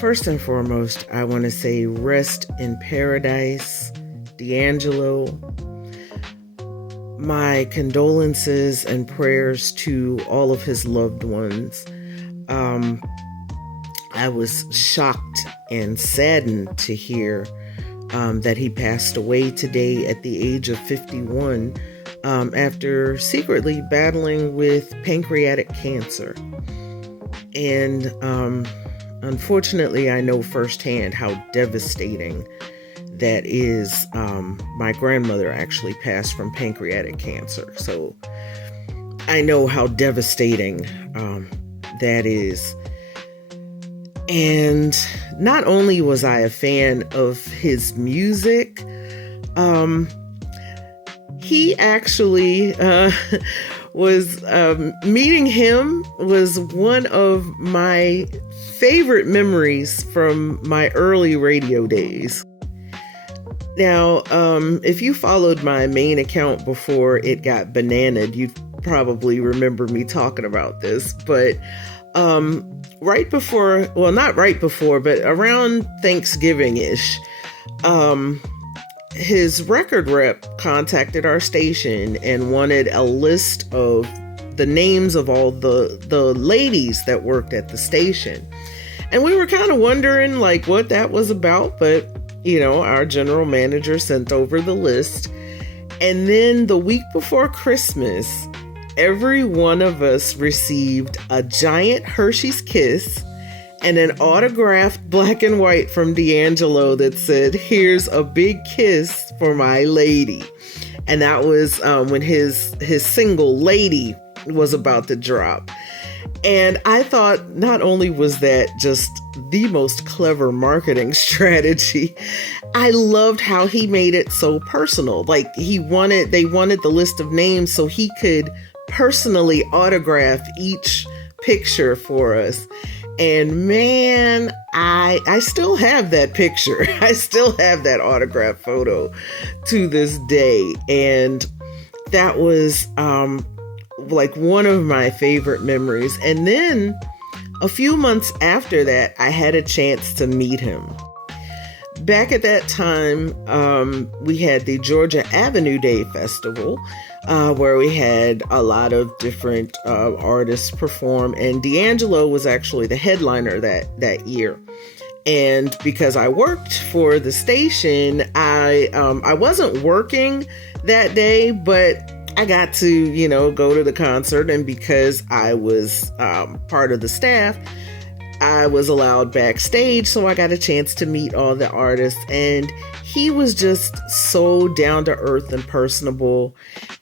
First and foremost, I want to say rest in paradise, D'Angelo. My condolences and prayers to all of his loved ones. I was shocked and saddened to hear that he passed away today at the age of 51 after secretly battling with pancreatic cancer. And unfortunately, I know firsthand how devastating that is. My grandmother actually passed from pancreatic cancer, so I know how devastating that is. And not only was I a fan of his music, he actually was meeting him was one of my favorite memories from my early radio days. Now, if you followed my main account before it got bananaed, you'd probably remember me talking about this, but right before, well, not right before, but around Thanksgiving-ish, his record rep contacted our station and wanted a list of the names of all the ladies that worked at the station. And we were kind of wondering like what that was about, but you know, our general manager sent over the list. And then the week before Christmas, every one of us received a giant Hershey's Kiss and an autographed black and white from D'Angelo that said, "Here's a big kiss for my lady." And that was when his single Lady was about to drop. And I thought not only was that just the most clever marketing strategy, I loved how he made it so personal. Like they wanted the list of names so he could personally autograph each picture for us. And man, I still have that picture. I still have that autograph photo to this day. And that was like one of my favorite memories. And then a few months after that, I had a chance to meet him. Back at that time, we had the Georgia Avenue Day Festival, where we had a lot of different artists perform, and D'Angelo was actually the headliner that year. And because I worked for the station, I wasn't working that day, but I got to, you know, go to the concert, and because I was part of the staff, I was allowed backstage, so I got a chance to meet all the artists, and he was just so down to earth and personable.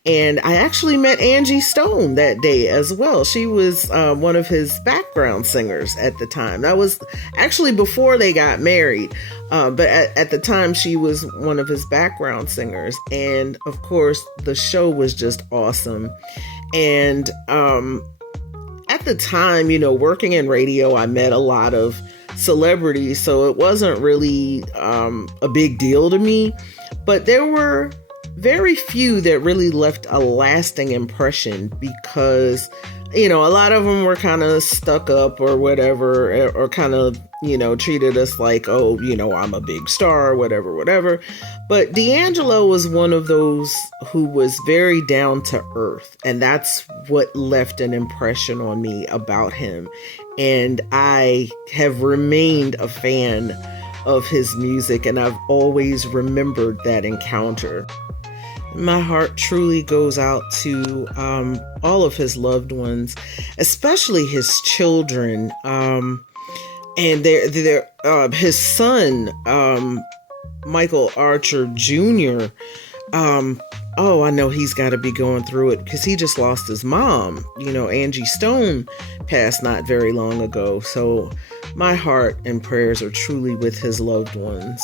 And I actually met Angie Stone that day as well. She was one of his background singers at the time. That was actually before they got married, but at the time she was one of his background singers. And of course, the show was just awesome. And at the time, you know, working in radio, I met a lot of celebrities, so it wasn't really a big deal to me. But there were very few that really left a lasting impression because, you know, a lot of them were kind of stuck up or whatever, or kind of, you know, treated us like, oh, you know, I'm a big star, whatever. But D'Angelo was one of those who was very down to earth. And that's what left an impression on me about him. And I have remained a fan of his music, and I've always remembered that encounter. My heart truly goes out to all of his loved ones, especially his children, and his son, Michael Archer Jr. Oh, I know he's got to be going through it because he just lost his mom. You know, Angie Stone passed not very long ago. So my heart and prayers are truly with his loved ones.